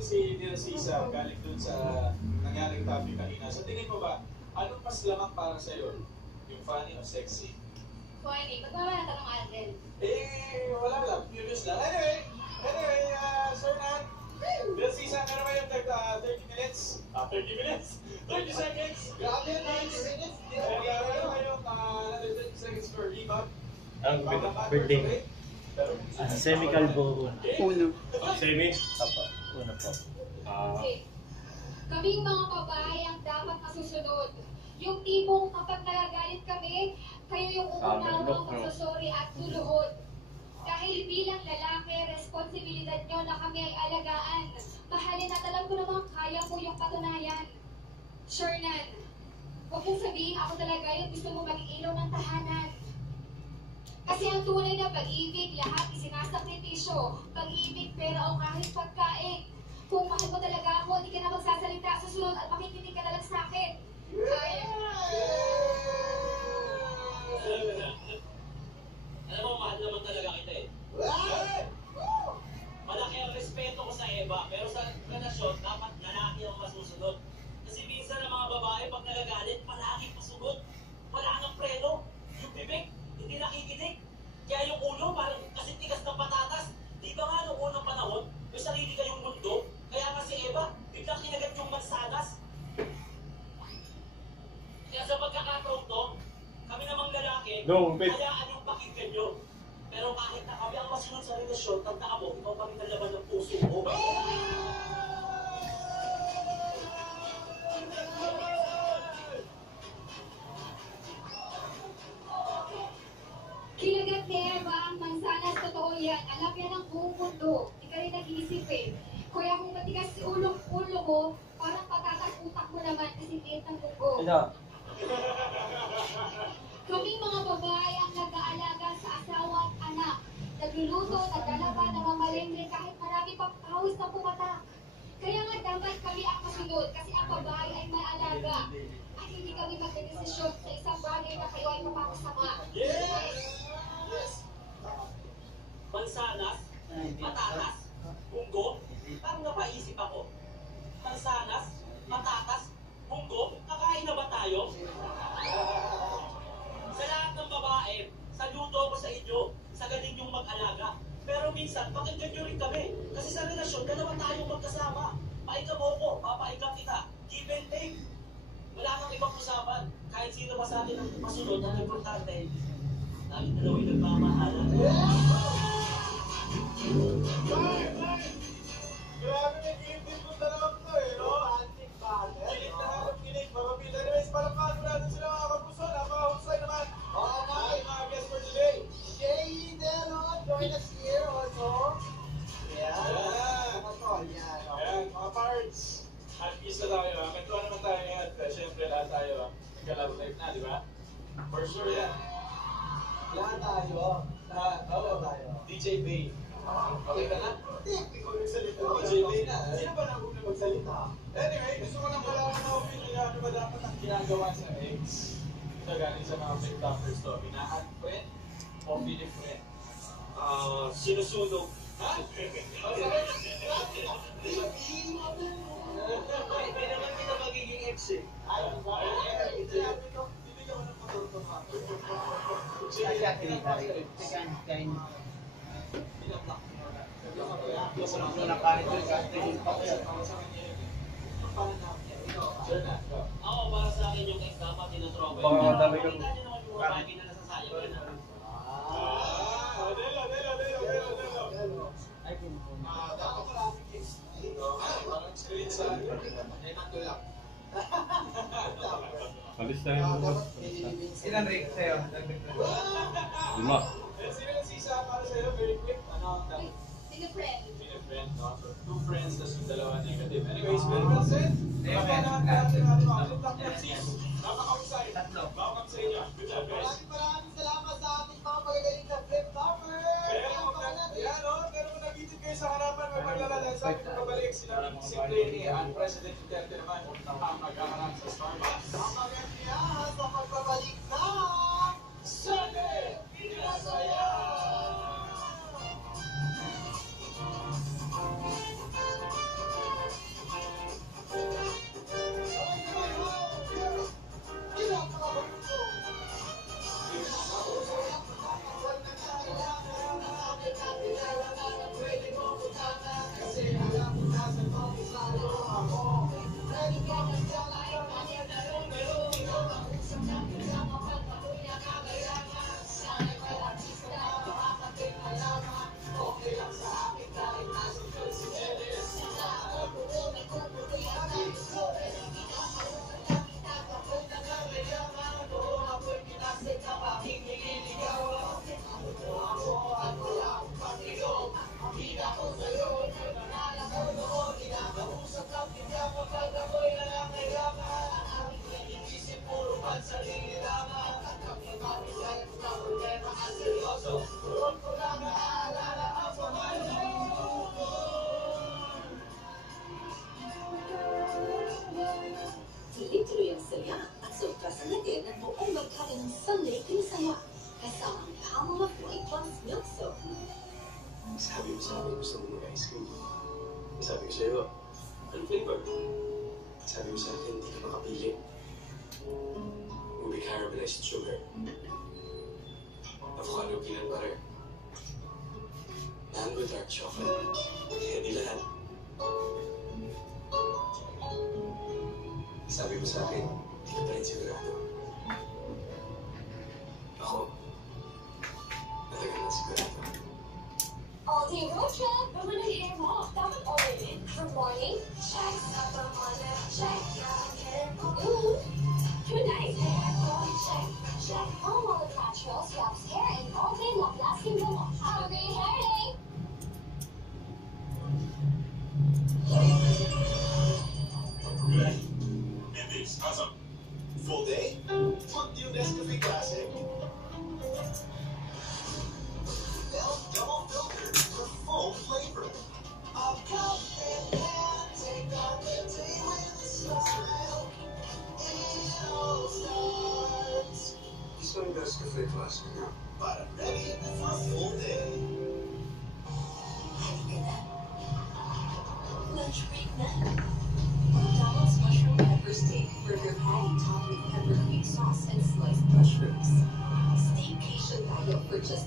natin si Nelsisa galing dun sa nangyaring topic kanina. Sa tingin mo ba, anong mas lamang para sa'yo? Yung funny o sexy? Funny. Ba't ba natanong Adel? Wala lang. Curious lang. Anyway, Sir Nan, Nelsisa, meron ba yung 30 minutes? 30 minutes? 30 seconds? Grabe, 30 minutes? Meron ba yung 30 seconds for recap? Ang birthday. Semi-kalbo. Uno. Semi? Apa. Uno po. Okay. Kaming mga babae ang dapat masusunod. Yung tipong kapag nagagalit kami, kayo yung umunawang magsasorry at luluhod. Dahil bilang lalaki, responsibilidad nyo na kami ay alagaan. Mahalin at alam ko namang kaya mo yung patunayan. Sure Nan, huwag mong sabihin ako talaga yung gusto mo maging ilaw ng tahanan. Kasi ang tunay na pag-ibig, lahat isinasakripisyo. Pag-ibig, pera o kahit pagkain. Kung mahal mo talaga ako, hindi ka na magsasalita sa sunod at makikinig ka na lang sa akin. Alam mo, mahal naman talaga kita eh. Malaki ang respeto ko sa Eva, pero sa relasyon, dapat lalaki ang masusunod. Kasi minsan ang mga babae, pag nagagalit, palagi pasugot. Wala nang preno. Yung bibig, hindi nakikinig. Kaya yung ulo, parang kasi tigas ng patatas. Di ba nga noong unang panahon, may sarili kayong mundo? Kaya nga si Eva, biglang kinagat yung mansanas. Kaya sa pagkakataon to, kami namang lalaki, hayaan yung pakinggan nyo. Pero kahit na kami ang masunod sa relasyon, tandaan mo, ikaw kami nalaban ng puso mo. Kinagat ni Eva ang mansanas, totoo yan. Alam yan ang buong mundo. Hindi ka rin nag-iisip eh. Kaya kung matigas si ulo mo, parang patatas utak mo naman kasi liit ng bugo. Kami mga babae ang nag-aalaga sa asawa at anak. Nagluluto, naglalaba, namamalengke kahit marami pang pawis na pumatak. Kaya nga dapat kami ang kasunod kasi ang babae ay may alaga. At hindi kami magdedesisyon sa isang bagay na kayo ay mapapasama. Yes! Mansanas, patatas, munggo, parang napaisip ako. Mansanas, patatas, munggo, kakain na ba tayo? Sa lahat ng babae, saludo ko sa inyo, sa galing yung mag-alaga. Pero minsan, pakinggan nyo rin kami. Kasi sa relasyon, dalawa tayong magkasama. Paika mo ko, papaika kita. Give and take. Wala kang ibang usapan. Kahit sino pa sa atin ang masunod, ang importante. Lagi dalawa yung nagmamahalan. Grabe, nag-iintip ko talaga ito eh, no? Kilig na harap, kilig, mapapil. Anyways, parang paano natin sila mga kapuso, napakahusay naman. Okay, mga guests for today. Jay Delon, join us here also. Yeah. Ayan, mga parts. At peace na tayo, ha? Mentuhan naman tayo ngayon. Siyempre, lahat tayo, ha? Nagka-love life na, di ba? For sure yan. Lahat tayo. DJ Bay. Okay ka na? Ikaw nagsalita. DJ Bay na. Sino ba nang una magsalita? Anyway, gusto ko lang malaman na opinion niya. Ano ba dapat ang ginagawa sa ex? Ito galing sa mga fake doctors to. Ina-unfriend o pinifriend? Sinusunog. Ha? Hindi naman kita magiging ex eh. Ako, para sa akin yung ex dapat tinutropa. Baka dami kang... Kita nyo naman yung mga bagay na nasasayang ka na. Dapat maraming kids. Parang screen sa tatlo lang. Alis tayo bukas. Ilan Rick sa'yo? Lima. Sino na sisa para sa'yo? Very quick. Ano? Pinifriend. Pinifriend, no? So, two friends, tas yung dalawa negative. Anyways, very well said. Napaka- Napaka-excited. Welcome sa inyo. Good job, guys. Maraming salamat sa ating mga magagaling na flip topper. Pero kung nabitid kayo sa harapan, may paglalala sa akin pabalik sila ng simple ni President Duterte naman ang magkaharap sa Starbucks. Ang maganda sa pagbabalik na Sunday! Pinasaya! Sabi mo sa akin, gusto mo mag-ice cream. Sabi ko sa'yo, ano flavor? Sabi mo sa akin, hindi ka makapili. Ube caramelized sugar. Avocado peanut butter. Mango dark chocolate. Hindi lahat. Sabi mo sa akin, hindi ka pa rin sigurado. Ako, talagang nasigurado. All-day road trip, but when I hear mo, dapat all-in. From morning, check. After morning, check. Tonight, check. Check. Home all of natural scalps, hair, and all-day long-lasting glow. Have a great hair day! Indeed, awesome. Full day? Put new Nescafe Classic. Milk double filter for full flavor. A cup and take on the day with a smile. It all starts. Isang Nescafe Classic na. Para ready for a full day. Ready ka na? Lunch break na? McDonald's mushroom pepper steak, burger patty topped with pepper cream sauce and sliced mushrooms. Staycation tayo for just